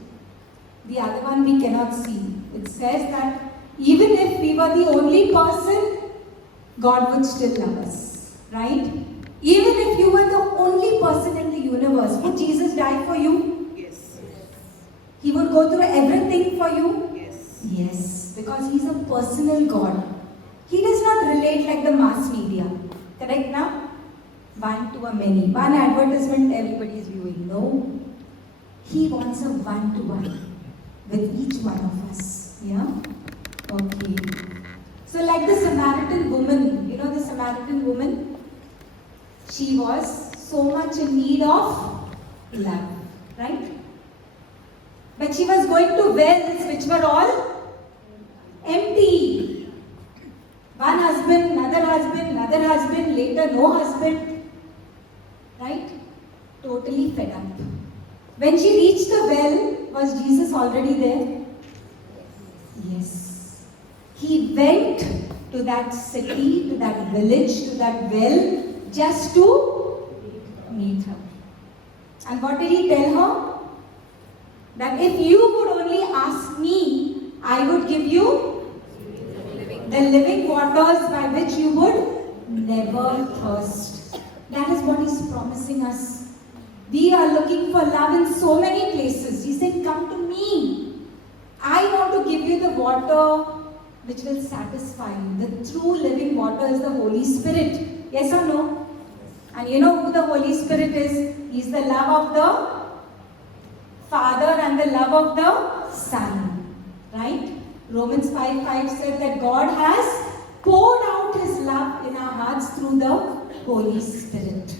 The other one we cannot see. It says that even if we were the only person, God would still love us. Right? Even if you were the only person in the universe, would Jesus die for you? Yes. He would go through everything for you? Yes. Yes, because he's a personal God. He does not relate like the mass media. Correct now? One to a many. One advertisement everybody is viewing. No. He wants a one-to-one with each one of us. Yeah? Okay. So like the Samaritan woman, you know the Samaritan woman? She was so much in need of love. Right? But she was going to wells which were all empty. One husband, another husband, later no husband. Right? Totally fed up. When she reached the well, was Jesus already there? Yes. He went to that city, to that village, to that well, just to meet her. And what did he tell her? That if you would only ask me, I would give you the living waters by which you would never thirst. That is what he's promising us. We are looking for love in so many places. He said, come to me. I want to give you the water which will satisfy you. The true living water is the Holy Spirit. Yes or no? And you know who the Holy Spirit is? He's the love of the Father and the love of the Son. Right? Romans 5:5 said that God has poured out His love in our hearts through the Holy Spirit.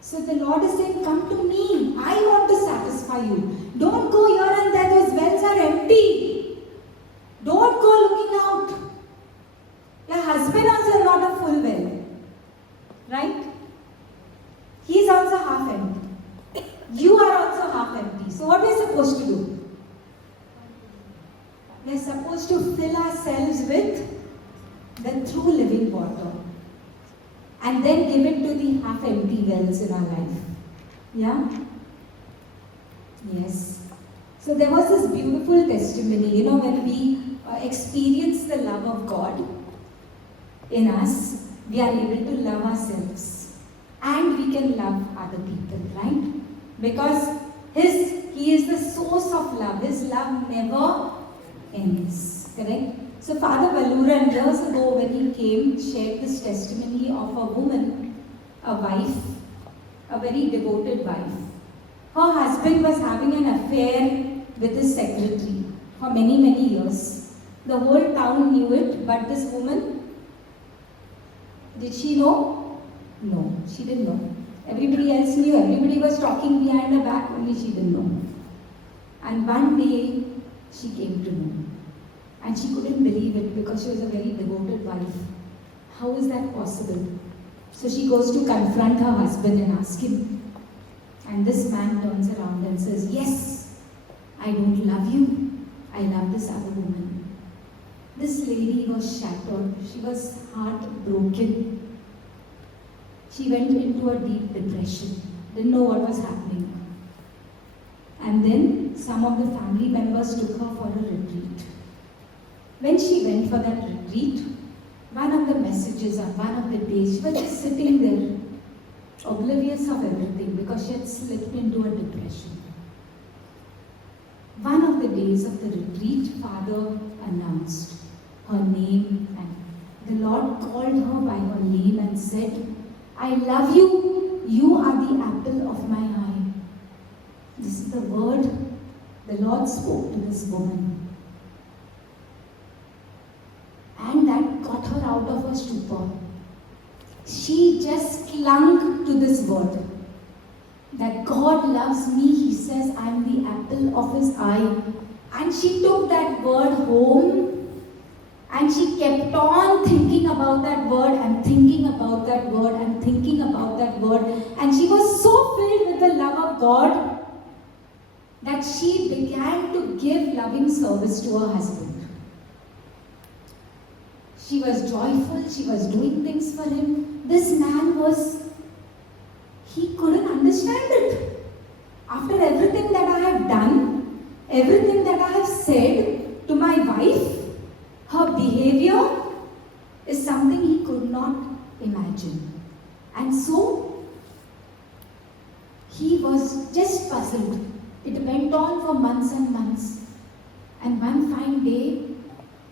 So the Lord is saying, come to me. I want to satisfy you. Don't go here and there. Those wells are empty. Don't go looking out. Your husband also is not a full well. Right? He's also half empty. You are also half empty. So what are we supposed to do? We are supposed to fill ourselves with the true living water. And then give it to the half empty wells in our life. Yeah? Yes. So there was this beautiful testimony, when we experience the love of God in us, we are able to love ourselves. And we can love other people, right? Because He is the source of love. His love never ends. Correct? So Father Baluran, years ago when he came, shared this testimony of a woman, a wife, a very devoted wife. Her husband was having an affair with his secretary for many, many years. The whole town knew it, but this woman, did she know? No, she didn't know. Everybody else knew, everybody was talking behind her back, only she didn't know. And one day, she came to know. And she couldn't believe it because she was a very devoted wife. How is that possible? So she goes to confront her husband and ask him. And this man turns around and says, yes, I don't love you. I love this other woman. This lady was shattered. She was heartbroken. She went into a deep depression. Didn't know what was happening. And then some of the family members took her for a retreat. When she went for that retreat, one of the messages on one of the days, she was just sitting there, oblivious of everything because she had slipped into a depression. One of the days of the retreat, Father announced her name and the Lord called her by her name and said, I love you, you are the apple of my eye. This is the word the Lord spoke to this woman. And that got her out of her stupor. She just clung to this word. That God loves me, He says, I am the apple of His eye. And she took that word home and she kept on thinking about that word and thinking about that word and thinking about that word. And she was so filled with the love of God that she began to give loving service to her husband. She was joyful, she was doing things for him. This man he couldn't understand it. After everything that I have done, everything that I have said to my wife, her behavior is something he could not imagine. And so, he was just puzzled. It went on for months and months. And one fine day,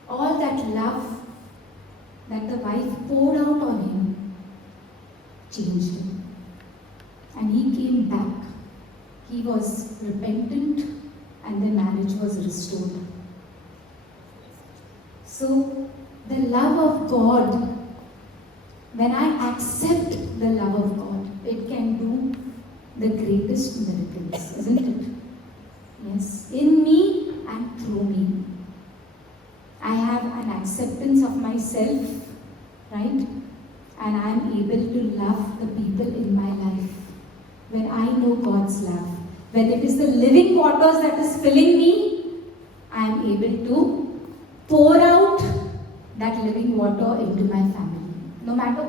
all that love that the wife poured out on him changed him. And he came back. He was repentant and the marriage was restored. So, the love of God, when I accept the love of God, it can do the greatest miracles, isn't it? Yes, in me and through me. I have an acceptance of myself, right? And I am able to love the people in my life. When I know God's love, when it is the living waters that is filling me, I am able to pour out that living water into my family. No matter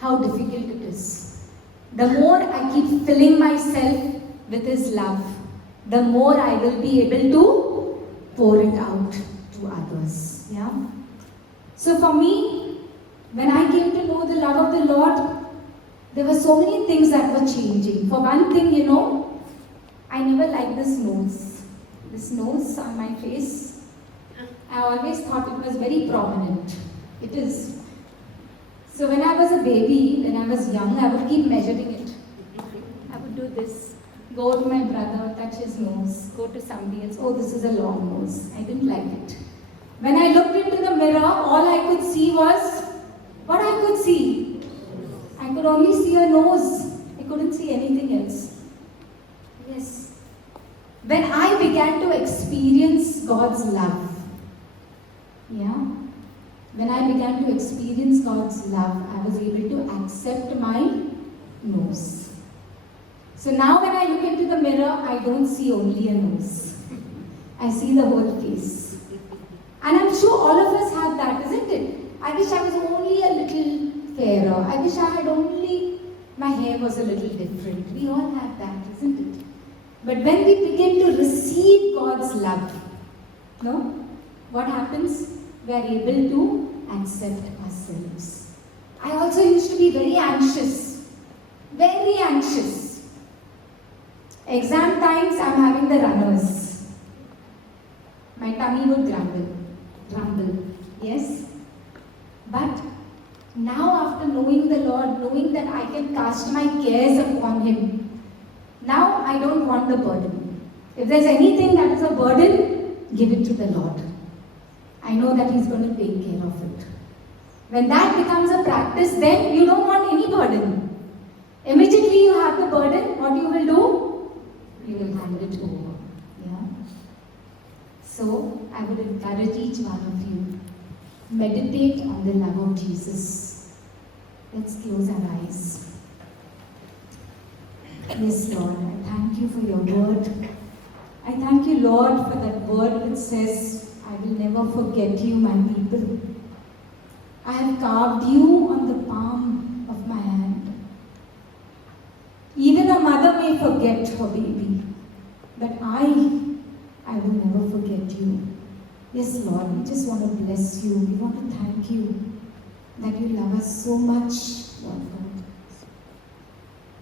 how difficult it is. The more I keep filling myself with His love, the more I will be able to pour it out to others. Yeah. So for me, when I came to know the love of the Lord, there were so many things that were changing. For one thing, I never liked this nose on my face. I always thought it was very prominent. It is. So when I was a baby, when I was young, I would keep measuring it. I would do this. Go to my brother, touch his nose. Go to somebody else. Oh, this is a long nose. I didn't like it. When I looked into the mirror, all I could see was what I could see. I could only see a nose. I couldn't see anything else. Yes. When I began to experience God's love, when I began to experience God's love, I was able to accept my nose. So now when I look into the mirror, I don't see only a nose. I see the whole face. And I'm sure all of us have that, isn't it? I wish I was only a little fairer. I wish I had only, my hair was a little different. We all have that, isn't it? But when we begin to receive God's love, what happens? We are able to accept ourselves. I also used to be very anxious. Very anxious. Exam times, I'm having the runners. My tummy would rumble. Yes? But now after knowing the Lord, knowing that I can cast my cares upon Him, now I don't want the burden. If there's anything that is a burden, give it to the Lord. I know that He's going to take care of it. When that becomes a practice, then you don't want any burden. Immediately you have the burden, what you will do? You will hand it over. Yeah. So I would encourage each one of you, meditate on the love of Jesus. Let's close our eyes. Yes, Lord, I thank you for your word. I thank you, Lord, for that word which says, I will never forget you, my people. I have carved you on the palm of my hand. Even a mother may forget her baby, but I will never forget you. Yes, Lord, we just want to bless you. We want to thank you that you love us so much, Lord God.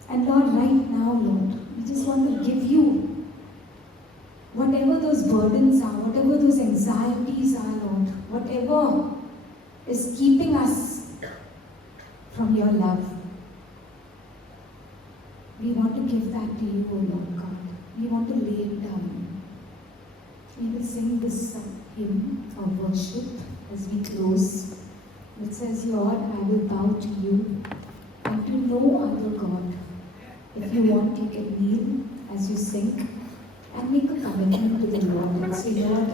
And Lord, right now, Lord, we just want to give you whatever those burdens are, whatever those anxieties are, Lord, whatever is keeping us from your love, we want to give that to you, O Lord God. We want to lay it down. We will sing this hymn of worship as we close. It says, Lord, I will bow to you and to no other God. If you want, you can kneel as you sing and make a commitment to the Lord and say, Lord,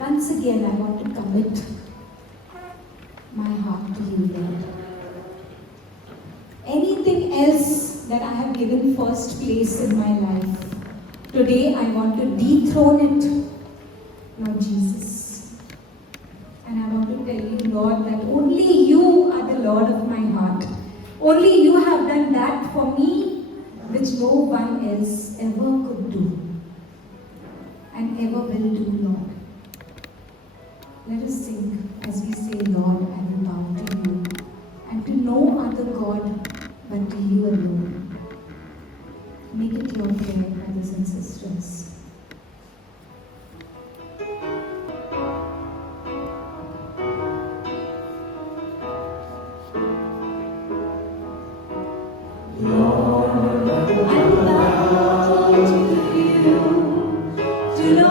once again I want to commit my heart to you, Lord. Anything else that I have given first place in my life, today I want to dethrone it, Lord Jesus. And I want to tell you, Lord, that only you are the Lord of my heart. Only you have done that for me, which no one else ever could do. And ever will do, Lord. Let us sing as we say, Lord, I will bow to you, and to no other God but to you alone. Make it your prayer, brothers and sisters. I bow to you, to no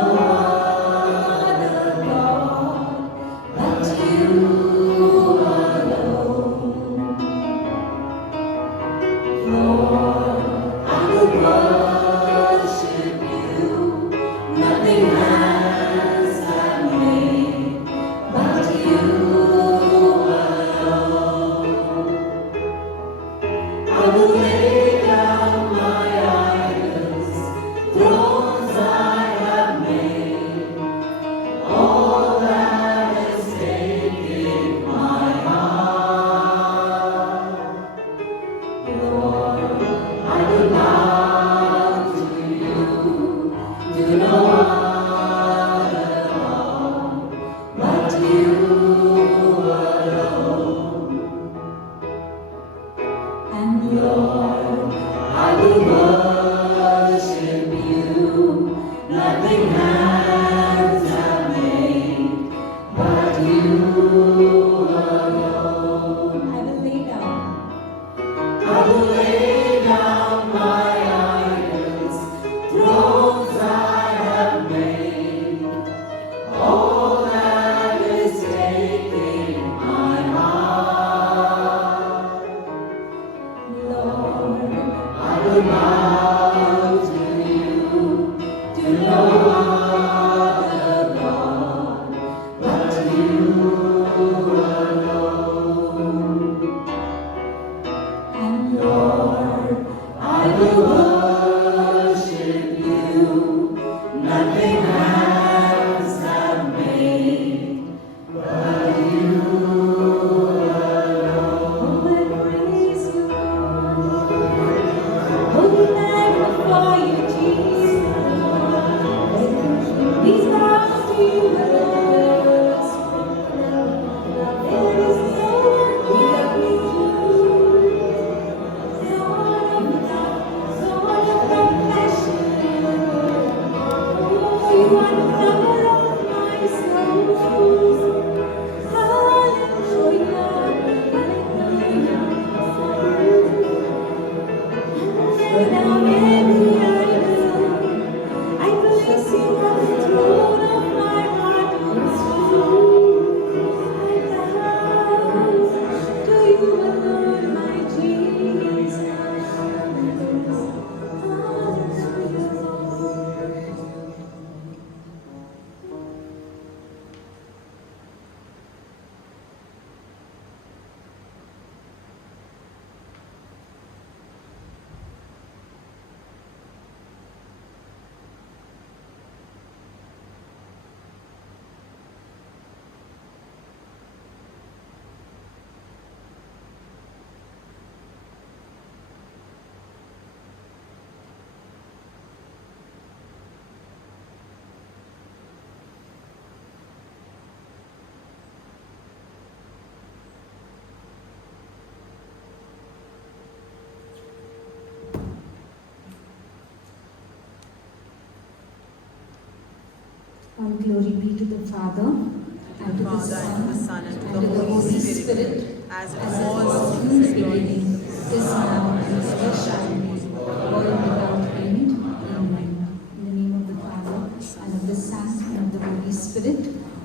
All glory be to the Father, and to the Son, and to the Holy Spirit, as it as it was was in the beginning, is now, and ever shall be, world without end. Amen. In the name of the Father, and of the Son, and of the Holy Spirit.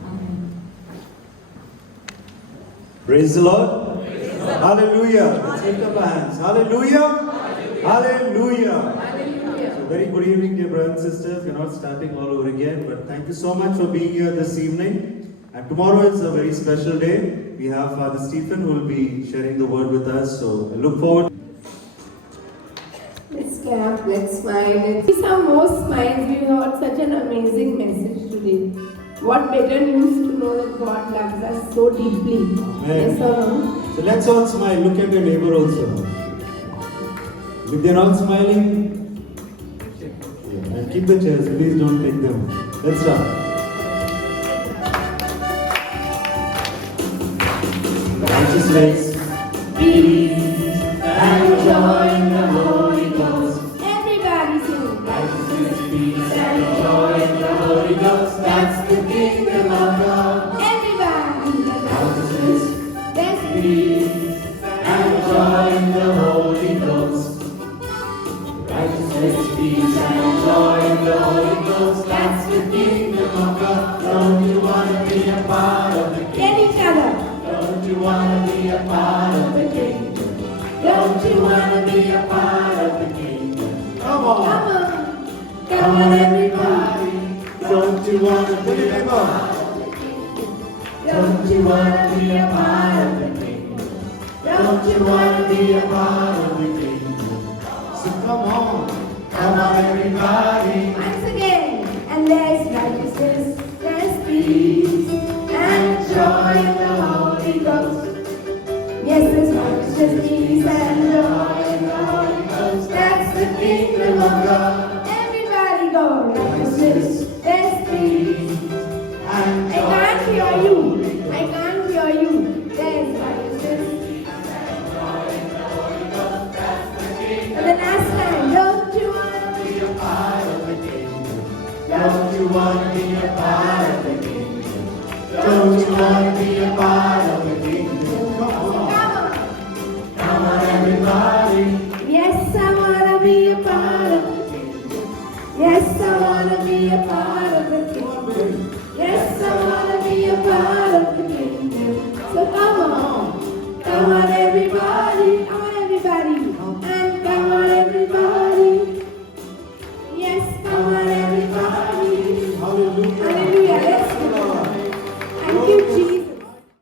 Amen. Praise the Lord. Hallelujah. Let's lift up our hands. Hallelujah. Hallelujah. So very good evening, dear brothers and sisters. We're not starting all over again, but thank you so much for being here this evening. And tomorrow is a very special day. We have Father Stephen who will be sharing the word with us. So I look forward. Let's clap, let's smile. Let's see some more smiles. We heard such an amazing message today. What better news to know that God loves us so deeply. Amen. Yes or no? So let's all smile. Look at your neighbor also. If they're not smiling, yeah, and keep the chairs. Please don't take them. Let's start. Righteousness, peace, and joy in the Holy Ghost. Everybody sing. Righteousness, peace, and joy in the Holy Ghost. That's the kingdom of God. Everybody. Righteousness, Let's peace, and joy in the Holy Ghost. Righteousness, peace, and joy in the Holy Ghost. That's the kingdom of God. Don't you want to be a part of the get kingdom? each other. Don't you want to be a part of the kingdom? Don't you want to be a part of the kingdom? Come on. Come on. Come on, everybody. Don't you want to be a part? Don't you want to be a part of the kingdom? Don't you want to be a part of the kingdom? So come on, everybody. Once again. And there's righteousness, there's peace, and joy in the Holy Ghost. Yes, there's righteousness, peace, and joy in the Holy Ghost. That's the kingdom of God. Everybody go. Righteousness, there's peace. And I can't hear you. I can't hear you. There's righteousness. For the last time, don't you want to be a part of the kingdom. Don't you want to be a part of the kingdom? Don't you want to be a part of the kingdom? Come on, everybody. Yes, I wanna be a part of it. Yes, I wanna be a part